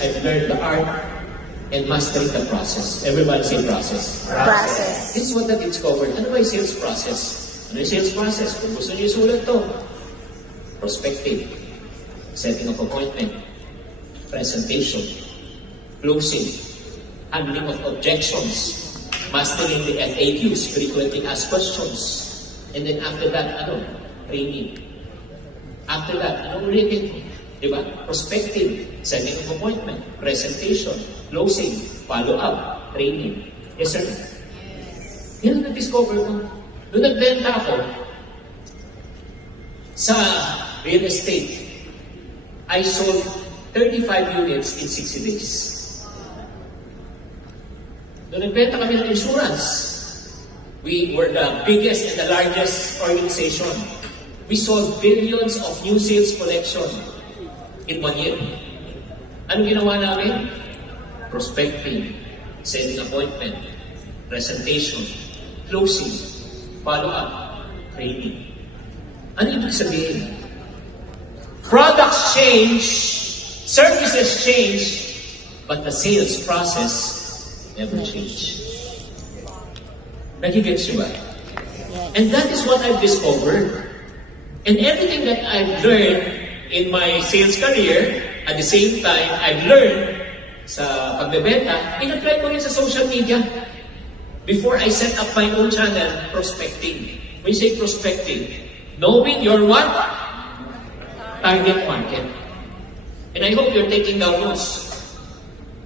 I've learned the art and mastered the process. Everybody say process. Process. This is what I discovered. Ano ba yung sales process? Ano yung sales process? Kung gusto niyo isulat to, prospecting, setting of appointment, presentation, closing, handling of objections, mastering the FAQs, frequently asked questions, and then after that, training. After that, ulitin? Diba? Prospecting, setting of appointment, presentation, closing, follow-up, training. Yes, sir? Yan ang na-discover ko. Noong nagbenta ako sa real estate, I sold 35 units in 60 days. Noong nagbenta kami ng insurance, we were the biggest and the largest organization. We sold billions of new sales collection in 1 year. Anong ginawa namin? Prospecting, setting appointment, presentation, closing, follow-up, training. Ano ibig sabihin? Products change, services change, but the sales process never change. Nagigets niyo ba? And that is what I've discovered. And everything that I've learned in my sales career, at the same time, I've learned sa pagbebenta, in-apply ko rin sa social media. Before I set up my own channel, prospecting. When you say prospecting, knowing your what? Target market. And I hope you're taking down notes.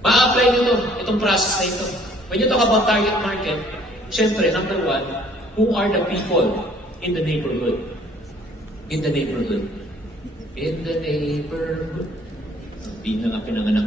Ma-apply nyo itong process na ito. When you talk about target market, syempre, number one, who are the people in the neighborhood? In the neighborhood. In the neighborhood. Hindi na nga pinanganak